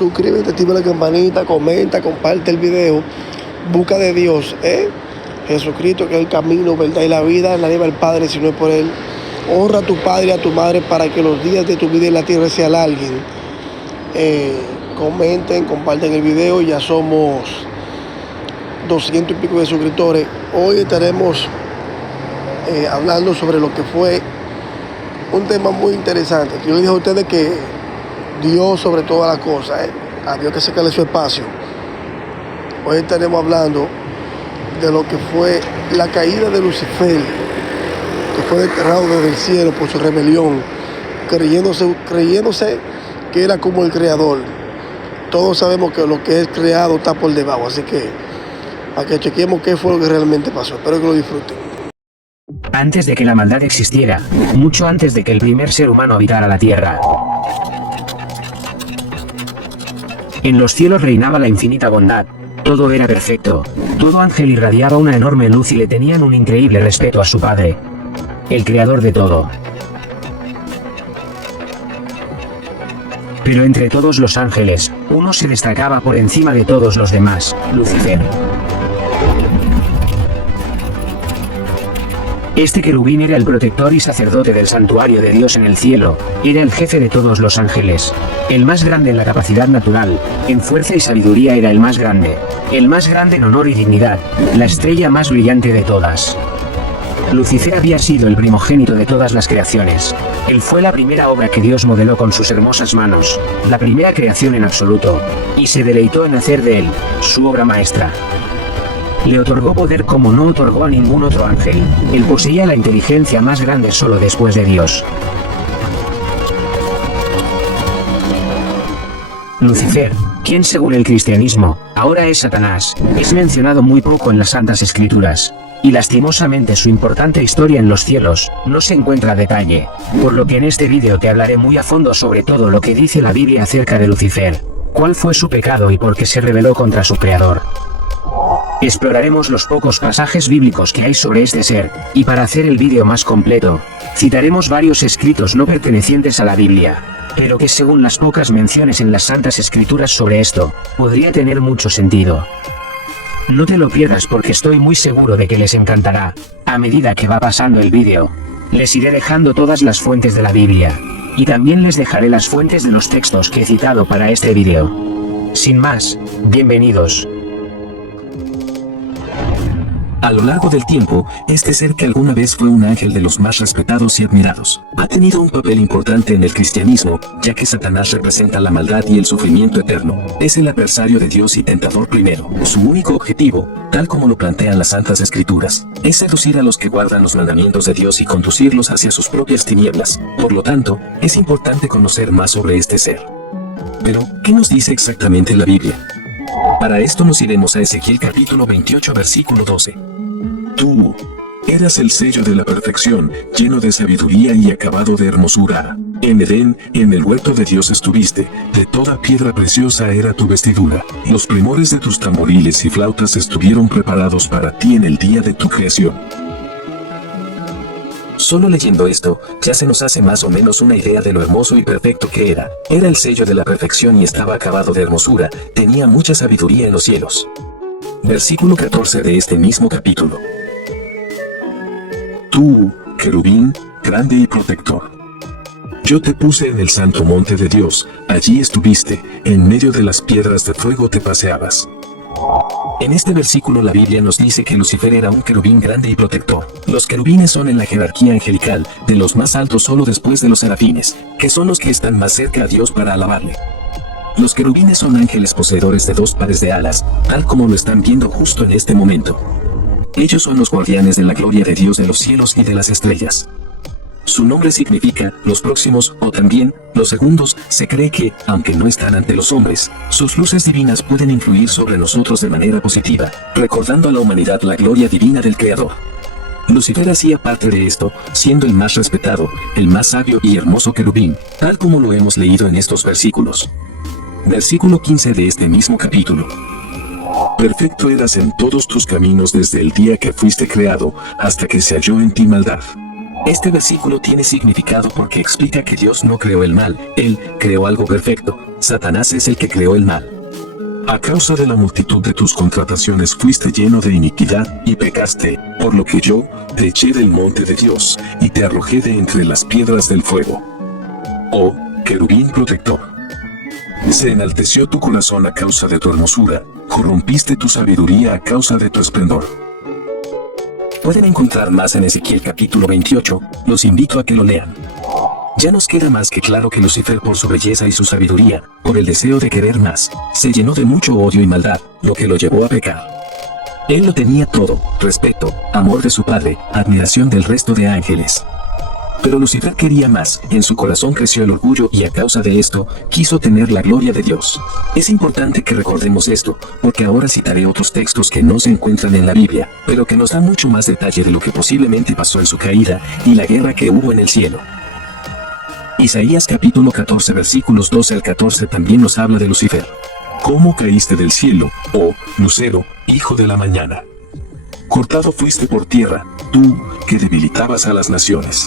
suscríbete, activa la campanita, comenta, comparte el video. Busca de Dios, Jesucristo, que es el camino, verdad y la vida. Nadie va al Padre si no es por Él. Honra a tu padre y a tu madre para que los días de tu vida en la tierra sean largos. Comenten, comparten el video. Ya somos 200 y pico de suscriptores. Hoy estaremos hablando sobre lo que fue un tema muy interesante. Yo les dije a ustedes que Dios sobre todas las cosas, a Dios que sacarle su espacio. Hoy estaremos hablando de lo que fue la caída de Lucifer, que fue desterrado desde el cielo por su rebelión, creyéndose que era como el creador. Todos sabemos que lo que es creado está por debajo, así que para que chequemos qué fue lo que realmente pasó. Espero que lo disfruten. Antes de que la maldad existiera, mucho antes de que el primer ser humano habitara la tierra, en los cielos reinaba la infinita bondad. Todo era perfecto. Todo ángel irradiaba una enorme luz y le tenían un increíble respeto a su Padre, el creador de todo. Pero entre todos los ángeles, uno se destacaba por encima de todos los demás: Lucifer. Este querubín era el protector y sacerdote del santuario de Dios en el cielo, era el jefe de todos los ángeles, el más grande en la capacidad natural, en fuerza y sabiduría era el más grande en honor y dignidad, la estrella más brillante de todas. Lucifer había sido el primogénito de todas las creaciones. Él fue la primera obra que Dios modeló con sus hermosas manos, la primera creación en absoluto, y se deleitó en hacer de él su obra maestra. Le otorgó poder como no otorgó a ningún otro ángel. Él poseía la inteligencia más grande solo después de Dios. Lucifer, quien según el cristianismo, ahora es Satanás, es mencionado muy poco en las Santas Escrituras. Y lastimosamente su importante historia en los cielos no se encuentra a detalle, por lo que en este vídeo te hablaré muy a fondo sobre todo lo que dice la Biblia acerca de Lucifer, cuál fue su pecado y por qué se rebeló contra su creador. Exploraremos los pocos pasajes bíblicos que hay sobre este ser, y para hacer el vídeo más completo, citaremos varios escritos no pertenecientes a la Biblia, pero que según las pocas menciones en las Santas Escrituras sobre esto, podría tener mucho sentido. No te lo pierdas porque estoy muy seguro de que les encantará. A medida que va pasando el vídeo, les iré dejando todas las fuentes de la Biblia, y también les dejaré las fuentes de los textos que he citado para este vídeo. Sin más, bienvenidos. A lo largo del tiempo, este ser que alguna vez fue un ángel de los más respetados y admirados, ha tenido un papel importante en el cristianismo, ya que Satanás representa la maldad y el sufrimiento eterno. Es el adversario de Dios y tentador primero. Su único objetivo, tal como lo plantean las Santas Escrituras, es seducir a los que guardan los mandamientos de Dios y conducirlos hacia sus propias tinieblas. Por lo tanto, es importante conocer más sobre este ser. Pero, ¿qué nos dice exactamente la Biblia? Para esto nos iremos a Ezequiel capítulo 28 versículo 12. Tú eras el sello de la perfección, lleno de sabiduría y acabado de hermosura. En Edén, en el huerto de Dios estuviste, de toda piedra preciosa era tu vestidura. Los primores de tus tamboriles y flautas estuvieron preparados para ti en el día de tu creación. Solo leyendo esto, ya se nos hace más o menos una idea de lo hermoso y perfecto que era. Era el sello de la perfección y estaba acabado de hermosura, tenía mucha sabiduría en los cielos. Versículo 14 de este mismo capítulo. Tú, querubín, grande y protector. Yo te puse en el santo monte de Dios, allí estuviste, en medio de las piedras de fuego te paseabas. En este versículo la Biblia nos dice que Lucifer era un querubín grande y protector. Los querubines son en la jerarquía angelical, de los más altos solo después de los serafines, que son los que están más cerca a Dios para alabarle. Los querubines son ángeles poseedores de dos pares de alas, tal como lo están viendo justo en este momento. Ellos son los guardianes de la gloria de Dios de los cielos y de las estrellas. Su nombre significa los próximos o también los segundos. Se cree que, aunque no están ante los hombres, sus luces divinas pueden influir sobre nosotros de manera positiva, recordando a la humanidad la gloria divina del Creador. Lucifer hacía parte de esto, siendo el más respetado, el más sabio y hermoso querubín, tal como lo hemos leído en estos versículos. Versículo 15 de este mismo capítulo. Perfecto eras en todos tus caminos desde el día que fuiste creado, hasta que se halló en ti maldad. Este versículo tiene significado porque explica que Dios no creó el mal, Él creó algo perfecto. Satanás es el que creó el mal. A causa de la multitud de tus contrataciones fuiste lleno de iniquidad y pecaste, por lo que yo te eché del monte de Dios y te arrojé de entre las piedras del fuego. Oh, querubín protector. Se enalteció tu corazón a causa de tu hermosura, corrompiste tu sabiduría a causa de tu esplendor. Pueden encontrar más en Ezequiel capítulo 28, los invito a que lo lean. Ya nos queda más que claro que Lucifer, por su belleza y su sabiduría, por el deseo de querer más, se llenó de mucho odio y maldad, lo que lo llevó a pecar. Él lo tenía todo: respeto, amor de su padre, admiración del resto de ángeles. Pero Lucifer quería más, en su corazón creció el orgullo y a causa de esto, quiso tener la gloria de Dios. Es importante que recordemos esto, porque ahora citaré otros textos que no se encuentran en la Biblia, pero que nos dan mucho más detalle de lo que posiblemente pasó en su caída y la guerra que hubo en el cielo. Isaías capítulo 14 versículos 12 al 14 también nos habla de Lucifer. ¿Cómo caíste del cielo, oh lucero, hijo de la mañana? Cortado fuiste por tierra, tú que debilitabas a las naciones.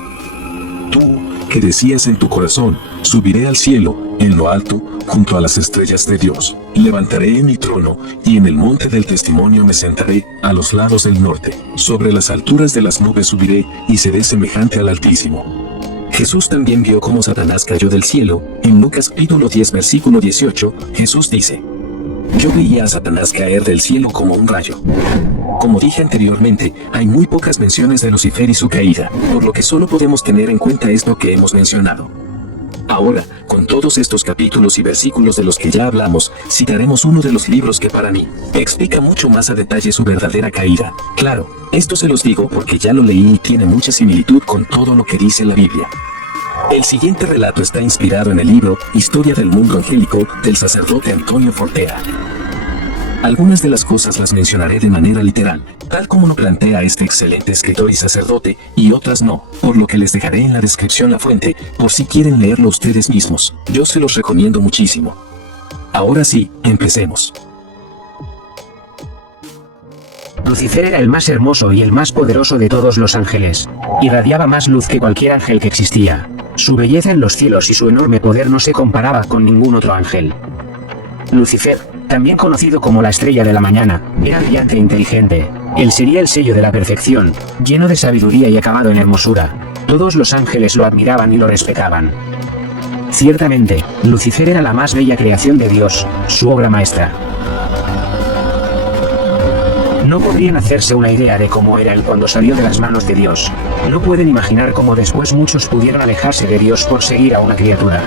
Tú que decías en tu corazón, subiré al cielo, en lo alto, junto a las estrellas de Dios. Levantaré mi trono, y en el monte del testimonio me sentaré, a los lados del norte. Sobre las alturas de las nubes subiré, y seré semejante al Altísimo. Jesús también vio cómo Satanás cayó del cielo. En Lucas capítulo 10 versículo 18, Jesús dice: yo veía a Satanás caer del cielo como un rayo. Como dije anteriormente, hay muy pocas menciones de Lucifer y su caída, por lo que solo podemos tener en cuenta esto que hemos mencionado. Ahora, con todos estos capítulos y versículos de los que ya hablamos, citaremos uno de los libros que para mí explica mucho más a detalle su verdadera caída. Claro, esto se los digo porque ya lo leí y tiene mucha similitud con todo lo que dice la Biblia. El siguiente relato está inspirado en el libro Historia del Mundo Angélico del sacerdote Antonio Fortea. Algunas de las cosas las mencionaré de manera literal, tal como lo plantea este excelente escritor y sacerdote, y otras no, por lo que les dejaré en la descripción la fuente, por si quieren leerlo ustedes mismos. Yo se los recomiendo muchísimo. Ahora sí, empecemos. Lucifer era el más hermoso y el más poderoso de todos los ángeles. Irradiaba más luz que cualquier ángel que existía. Su belleza en los cielos y su enorme poder no se comparaba con ningún otro ángel. Lucifer, también conocido como la estrella de la mañana, era brillante e inteligente. Él sería el sello de la perfección, lleno de sabiduría y acabado en hermosura. Todos los ángeles lo admiraban y lo respetaban. Ciertamente, Lucifer era la más bella creación de Dios, su obra maestra. No podrían hacerse una idea de cómo era él cuando salió de las manos de Dios. No pueden imaginar cómo después muchos pudieron alejarse de Dios por seguir a una criatura.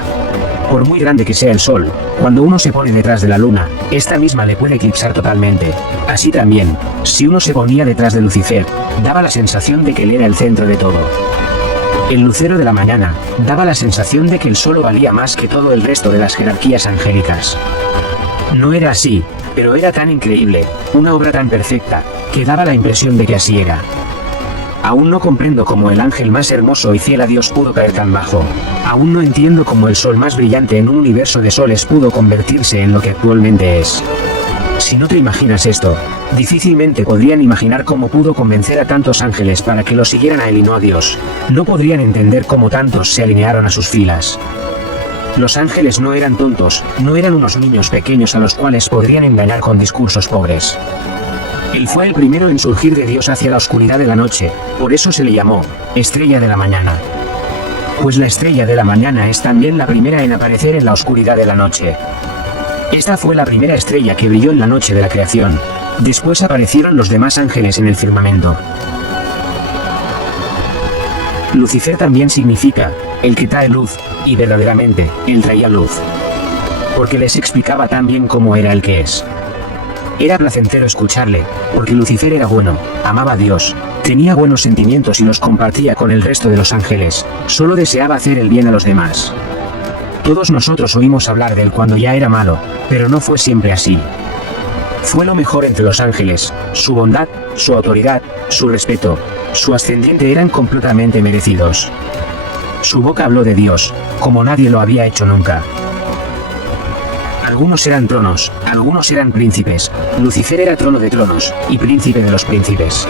Por muy grande que sea el sol, cuando uno se pone detrás de la luna, esta misma le puede eclipsar totalmente. Así también, si uno se ponía detrás de Lucifer, daba la sensación de que él era el centro de todo. El lucero de la mañana daba la sensación de que él solo valía más que todo el resto de las jerarquías angélicas. No era así, pero era tan increíble, una obra tan perfecta, que daba la impresión de que así era. Aún no comprendo cómo el ángel más hermoso y fiel a Dios pudo caer tan bajo. Aún no entiendo cómo el sol más brillante en un universo de soles pudo convertirse en lo que actualmente es. Si no te imaginas esto, difícilmente podrían imaginar cómo pudo convencer a tantos ángeles para que lo siguieran a él y no a Dios. No podrían entender cómo tantos se alinearon a sus filas. Los ángeles no eran tontos, no eran unos niños pequeños a los cuales podrían engañar con discursos pobres. Él fue el primero en surgir de Dios hacia la oscuridad de la noche, por eso se le llamó estrella de la mañana. Pues la estrella de la mañana es también la primera en aparecer en la oscuridad de la noche. Esta fue la primera estrella que brilló en la noche de la creación. Después aparecieron los demás ángeles en el firmamento. Lucifer también significa el que trae luz, y verdaderamente, él traía luz. Porque les explicaba tan bien cómo era el que es. Era placentero escucharle, porque Lucifer era bueno, amaba a Dios, tenía buenos sentimientos y los compartía con el resto de los ángeles, solo deseaba hacer el bien a los demás. Todos nosotros oímos hablar de él cuando ya era malo, pero no fue siempre así. Fue lo mejor entre los ángeles, su bondad, su autoridad, su respeto, su ascendiente eran completamente merecidos. Su boca habló de Dios, como nadie lo había hecho nunca. Algunos eran tronos, algunos eran príncipes. Lucifer era trono de tronos, y príncipe de los príncipes.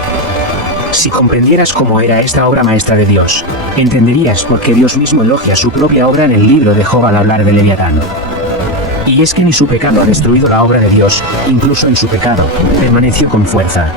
Si comprendieras cómo era esta obra maestra de Dios, entenderías por qué Dios mismo elogia su propia obra en el libro de Job al hablar de Leviatán. Y es que ni su pecado ha destruido la obra de Dios, incluso en su pecado, permaneció con fuerza.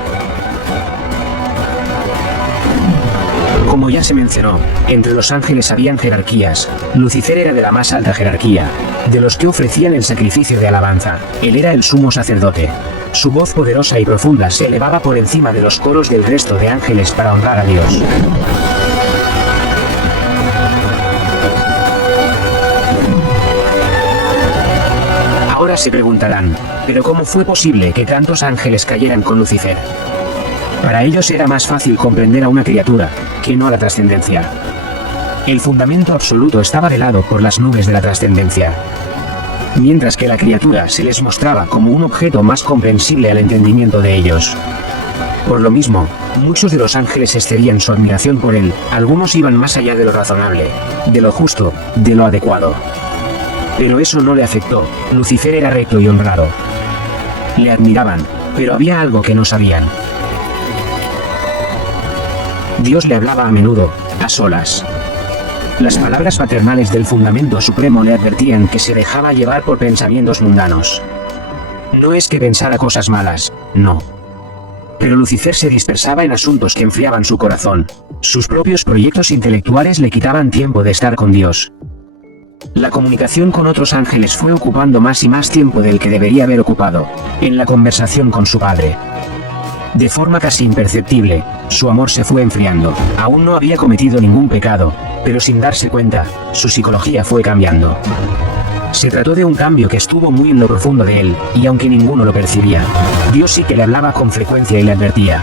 Como ya se mencionó, entre los ángeles habían jerarquías. Lucifer era de la más alta jerarquía, de los que ofrecían el sacrificio de alabanza. Él era el sumo sacerdote. Su voz poderosa y profunda se elevaba por encima de los coros del resto de ángeles para honrar a Dios. Ahora se preguntarán, ¿pero cómo fue posible que tantos ángeles cayeran con Lucifer? Para ellos era más fácil comprender a una criatura, que no a la trascendencia. El fundamento absoluto estaba velado por las nubes de la trascendencia, mientras que la criatura se les mostraba como un objeto más comprensible al entendimiento de ellos. Por lo mismo, muchos de los ángeles excedían su admiración por él, algunos iban más allá de lo razonable, de lo justo, de lo adecuado. Pero eso no le afectó. Lucifer era recto y honrado. Le admiraban, pero había algo que no sabían. Dios le hablaba a menudo, a solas. Las palabras paternales del fundamento supremo le advertían que se dejaba llevar por pensamientos mundanos. No es que pensara cosas malas, no. Pero Lucifer se dispersaba en asuntos que enfriaban su corazón. Sus propios proyectos intelectuales le quitaban tiempo de estar con Dios. La comunicación con otros ángeles fue ocupando más y más tiempo del que debería haber ocupado, en la conversación con su padre. De forma casi imperceptible, su amor se fue enfriando. Aún no había cometido ningún pecado, pero sin darse cuenta, su psicología fue cambiando. Se trató de un cambio que estuvo muy en lo profundo de él, y aunque ninguno lo percibía, Dios sí que le hablaba con frecuencia y le advertía.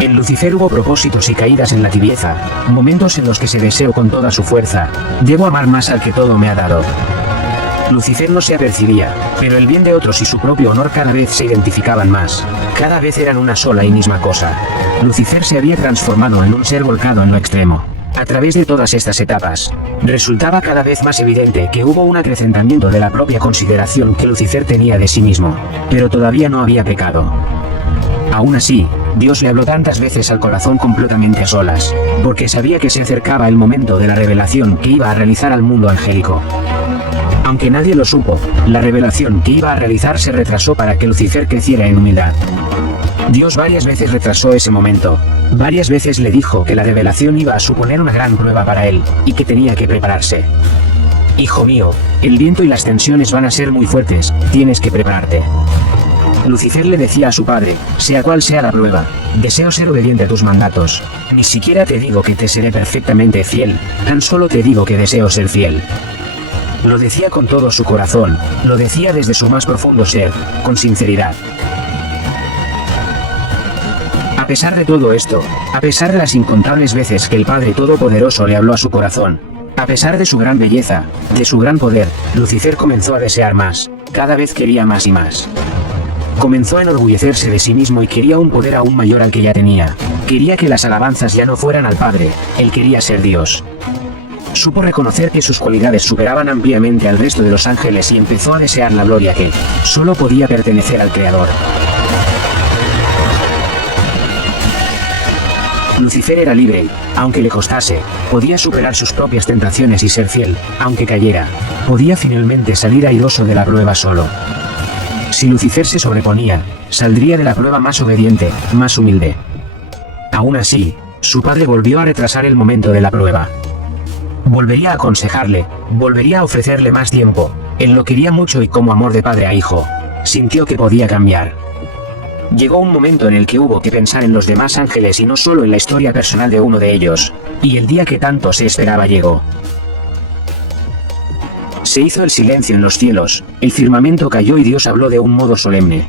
En Lucifer hubo propósitos y caídas en la tibieza, momentos en los que se deseó con toda su fuerza, debo amar más al que todo me ha dado. Lucifer no se apercibía, pero el bien de otros y su propio honor cada vez se identificaban más, cada vez eran una sola y misma cosa. Lucifer se había transformado en un ser volcado en lo extremo. A través de todas estas etapas, resultaba cada vez más evidente que hubo un acrecentamiento de la propia consideración que Lucifer tenía de sí mismo, pero todavía no había pecado. Aún así, Dios le habló tantas veces al corazón completamente a solas, porque sabía que se acercaba el momento de la revelación que iba a realizar al mundo angélico. Aunque nadie lo supo, la revelación que iba a realizar se retrasó para que Lucifer creciera en humildad. Dios varias veces retrasó ese momento. Varias veces le dijo que la revelación iba a suponer una gran prueba para él, y que tenía que prepararse. Hijo mío, el viento y las tensiones van a ser muy fuertes, tienes que prepararte. Lucifer le decía a su padre, sea cual sea la prueba, deseo ser obediente a tus mandatos. Ni siquiera te digo que te seré perfectamente fiel, tan solo te digo que deseo ser fiel. Lo decía con todo su corazón, lo decía desde su más profundo ser, con sinceridad. A pesar de todo esto, a pesar de las incontables veces que el Padre Todopoderoso le habló a su corazón, a pesar de su gran belleza, de su gran poder, Lucifer comenzó a desear más, cada vez quería más y más. Comenzó a enorgullecerse de sí mismo y quería un poder aún mayor al que ya tenía. Quería que las alabanzas ya no fueran al Padre, él quería ser Dios. Supo reconocer que sus cualidades superaban ampliamente al resto de los ángeles y empezó a desear la gloria que solo podía pertenecer al Creador. Lucifer era libre, aunque le costase, podía superar sus propias tentaciones y ser fiel, aunque cayera, podía finalmente salir airoso de la prueba solo. Si Lucifer se sobreponía, saldría de la prueba más obediente, más humilde. Aún así, su padre volvió a retrasar el momento de la prueba. Volvería a aconsejarle, volvería a ofrecerle más tiempo, él lo quería mucho y como amor de padre a hijo, sintió que podía cambiar. Llegó un momento en el que hubo que pensar en los demás ángeles y no solo en la historia personal de uno de ellos, y el día que tanto se esperaba llegó. Se hizo el silencio en los cielos, el firmamento cayó y Dios habló de un modo solemne.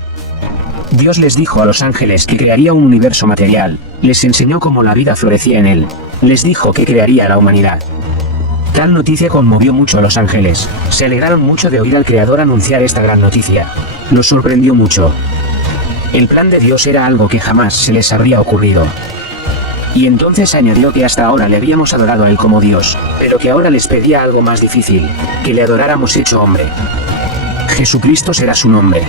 Dios les dijo a los ángeles que crearía un universo material, les enseñó cómo la vida florecía en él, les dijo que crearía a la humanidad. Tal noticia conmovió mucho a los ángeles, se alegraron mucho de oír al Creador anunciar esta gran noticia. Los sorprendió mucho. El plan de Dios era algo que jamás se les habría ocurrido. Y entonces añadió que hasta ahora le habíamos adorado a él como Dios, pero que ahora les pedía algo más difícil, que le adoráramos hecho hombre. Jesucristo será su nombre.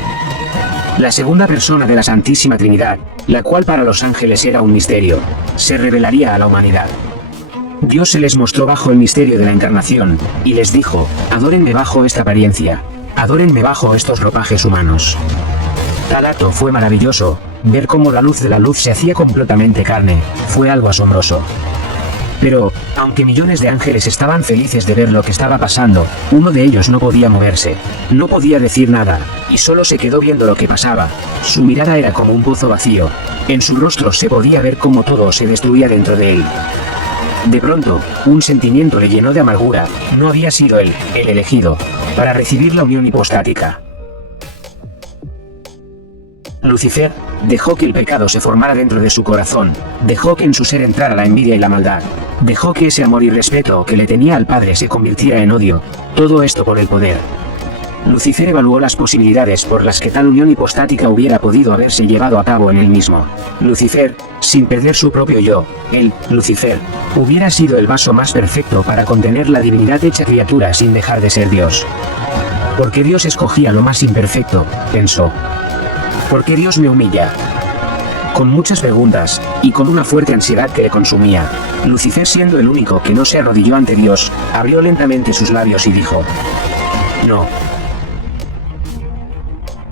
la segunda persona de la Santísima Trinidad, la cual para los ángeles era un misterio, se revelaría a la humanidad. Dios se les mostró bajo el misterio de la encarnación, y les dijo, adórenme bajo esta apariencia, adórenme bajo estos ropajes humanos. Tal acto fue maravilloso, ver cómo la luz de la luz se hacía completamente carne, fue algo asombroso. Pero, aunque millones de ángeles estaban felices de ver lo que estaba pasando, uno de ellos no podía moverse, no podía decir nada, y solo se quedó viendo lo que pasaba. Su mirada era como un pozo vacío, en su rostro se podía ver cómo todo se destruía dentro de él. De pronto, un sentimiento le llenó de amargura, no había sido él, el elegido, para recibir la unión hipostática. Lucifer dejó que el pecado se formara dentro de su corazón, dejó que en su ser entrara la envidia y la maldad, dejó que ese amor y respeto que le tenía al Padre se convirtiera en odio, todo esto por el poder. Lucifer evaluó las posibilidades por las que tal unión hipostática hubiera podido haberse llevado a cabo en él mismo. Lucifer, sin perder su propio yo, él, Lucifer, hubiera sido el vaso más perfecto para contener la divinidad hecha criatura sin dejar de ser Dios. Porque Dios escogía lo más imperfecto, pensó. ¿Por qué Dios me humilla? Con muchas preguntas, y con una fuerte ansiedad que le consumía, Lucifer, siendo el único que no se arrodilló ante Dios, abrió lentamente sus labios y dijo: no.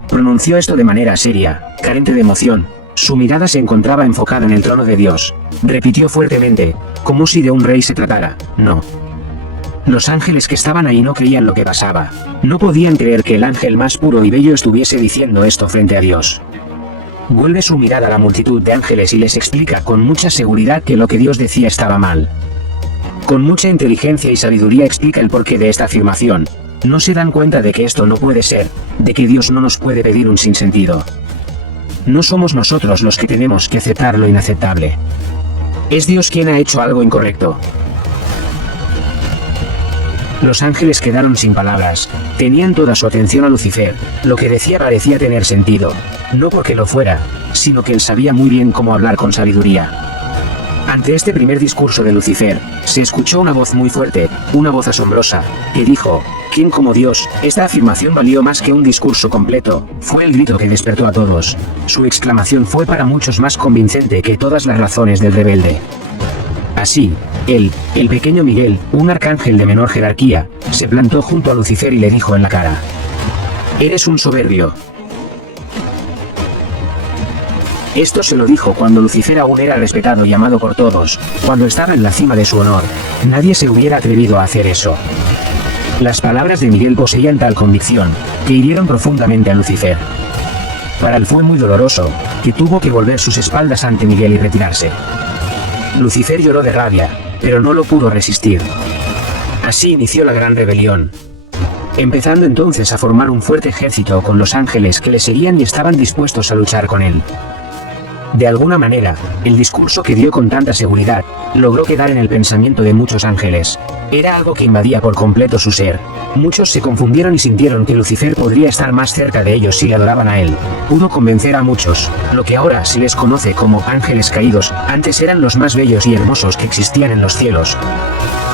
Pronunció esto de manera seria, carente de emoción, su mirada se encontraba enfocada en el trono de Dios. Repitió fuertemente, como si de un rey se tratara: no. Los ángeles que estaban ahí no creían lo que pasaba. No podían creer que el ángel más puro y bello estuviese diciendo esto frente a Dios. Vuelve su mirada a la multitud de ángeles y les explica con mucha seguridad que lo que Dios decía estaba mal. Con mucha inteligencia y sabiduría explica el porqué de esta afirmación. No se dan cuenta de que esto no puede ser, de que Dios no nos puede pedir un sinsentido. No somos nosotros los que tenemos que aceptar lo inaceptable. Es Dios quien ha hecho algo incorrecto. Los ángeles quedaron sin palabras, tenían toda su atención a Lucifer, lo que decía parecía tener sentido, no porque lo fuera, sino que él sabía muy bien cómo hablar con sabiduría. Ante este primer discurso de Lucifer, se escuchó una voz muy fuerte, una voz asombrosa, que dijo: ¿quién como Dios? Esta afirmación valió más que un discurso completo, fue el grito que despertó a todos. Su exclamación fue para muchos más convincente que todas las razones del rebelde. Así, él, el pequeño Miguel, un arcángel de menor jerarquía, se plantó junto a Lucifer y le dijo en la cara: eres un soberbio. Esto se lo dijo cuando Lucifer aún era respetado y amado por todos, cuando estaba en la cima de su honor. Nadie se hubiera atrevido a hacer eso. Las palabras de Miguel poseían tal convicción, que hirieron profundamente a Lucifer. Para él fue muy doloroso, que tuvo que volver sus espaldas ante Miguel y retirarse. Lucifer lloró de rabia, pero no lo pudo resistir. Así inició la gran rebelión. Empezando entonces a formar un fuerte ejército con los ángeles que le seguían y estaban dispuestos a luchar con él. De alguna manera, el discurso que dio con tanta seguridad, logró quedar en el pensamiento de muchos ángeles. Era algo que invadía por completo su ser. Muchos se confundieron y sintieron que Lucifer podría estar más cerca de ellos si le adoraban a él. Pudo convencer a muchos. Lo que ahora se les conoce como ángeles caídos, antes eran los más bellos y hermosos que existían en los cielos.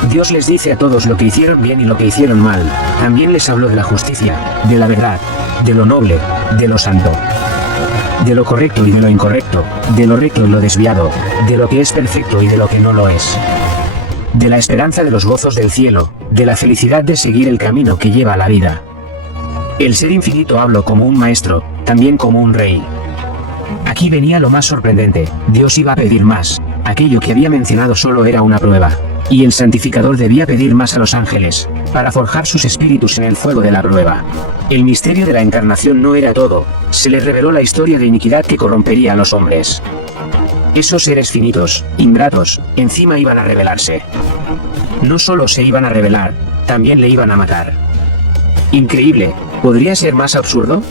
Dios les dice a todos lo que hicieron bien y lo que hicieron mal. También les habló de la justicia, de la verdad, de lo noble, de lo santo, de lo correcto y de lo incorrecto, de lo recto y lo desviado, de lo que es perfecto y de lo que no lo es, de la esperanza de los gozos del cielo, de la felicidad de seguir el camino que lleva a la vida. El Ser Infinito habló como un maestro, también como un rey. Aquí venía lo más sorprendente: Dios iba a pedir más. Aquello que había mencionado solo era una prueba, y el santificador debía pedir más a los ángeles, para forjar sus espíritus en el fuego de la prueba. El misterio de la encarnación no era todo, se les reveló la historia de iniquidad que corrompería a los hombres. Esos seres finitos, ingratos, encima iban a rebelarse. No solo se iban a rebelar, también le iban a matar. Increíble, ¿podría ser más absurdo?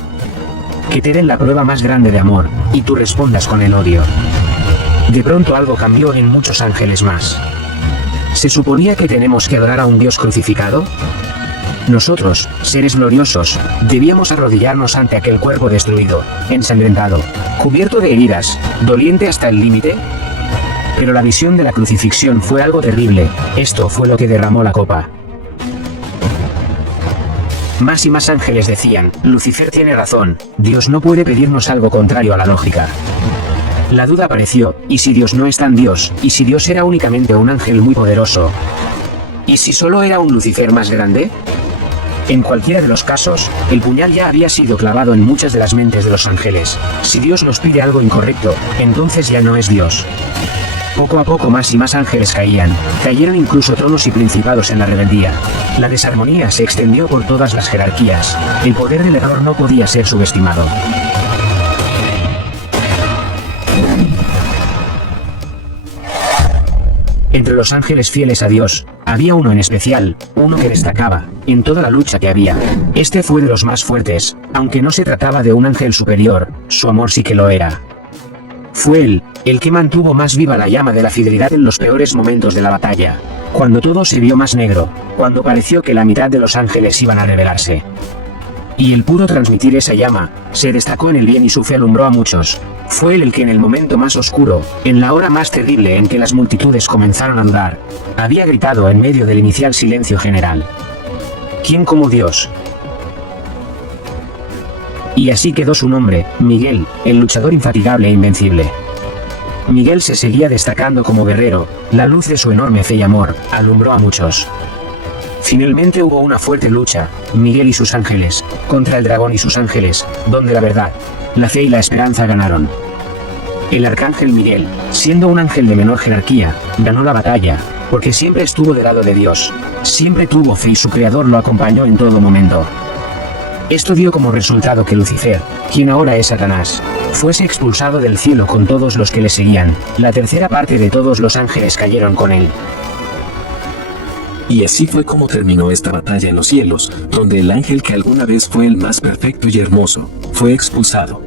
Que te den la prueba más grande de amor, y tú respondas con el odio. De pronto algo cambió en muchos ángeles más. ¿Se suponía que tenemos que adorar a un Dios crucificado? Nosotros, seres gloriosos, debíamos arrodillarnos ante aquel cuerpo destruido, ensangrentado, cubierto de heridas, doliente hasta el límite. Pero la visión de la crucifixión fue algo terrible, esto fue lo que derramó la copa. más y más ángeles decían, Lucifer tiene razón, Dios no puede pedirnos algo contrario a la lógica. La duda apareció, ¿y si Dios no es tan Dios? ¿Y si Dios era únicamente un ángel muy poderoso? ¿Y si solo era un Lucifer más grande? En cualquiera de los casos, el puñal ya había sido clavado en muchas de las mentes de los ángeles. Si Dios nos pide algo incorrecto, entonces ya no es Dios. Poco a poco más y más ángeles cayeron incluso tronos y principados en la rebeldía. La desarmonía se extendió por todas las jerarquías. El poder del error no podía ser subestimado. Entre los ángeles fieles a Dios, había uno en especial, uno que destacaba, en toda la lucha que había. Este fue de los más fuertes, aunque no se trataba de un ángel superior, su amor sí que lo era. Fue él, el que mantuvo más viva la llama de la fidelidad en los peores momentos de la batalla. Cuando todo se vio más negro, cuando pareció que la mitad de los ángeles iban a rebelarse. Y él pudo transmitir esa llama, se destacó en el bien y su fe alumbró a muchos. Fue él el que en el momento más oscuro, en la hora más terrible en que las multitudes comenzaron a dudar, había gritado en medio del inicial silencio general: ¿quién como Dios? Y así quedó su nombre, Miguel, el luchador infatigable e invencible. Miguel se seguía destacando como guerrero, la luz de su enorme fe y amor, alumbró a muchos. Finalmente hubo una fuerte lucha, Miguel y sus ángeles, contra el dragón y sus ángeles, donde la verdad, la fe y la esperanza ganaron. El arcángel Miguel, siendo un ángel de menor jerarquía, ganó la batalla, porque siempre estuvo del lado de Dios, siempre tuvo fe y su creador lo acompañó en todo momento. Esto dio como resultado que Lucifer, quien ahora es Satanás, fuese expulsado del cielo con todos los que le seguían. La tercera parte de todos los ángeles cayeron con él. Y así fue como terminó esta batalla en los cielos, donde el ángel que alguna vez fue el más perfecto y hermoso, fue expulsado.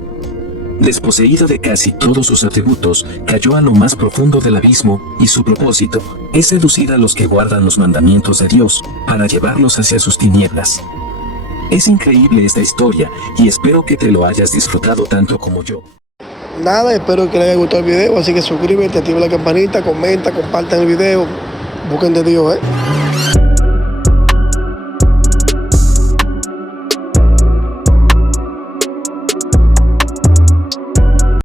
Desposeído de casi todos sus atributos, cayó a lo más profundo del abismo, y su propósito es seducir a los que guardan los mandamientos de Dios, para llevarlos hacia sus tinieblas. Es increíble esta historia, y espero que te lo hayas disfrutado tanto como yo. Nada, espero que les haya gustado el video, así que suscríbete, activa la campanita, comenta, compartan el video, busquen de Dios,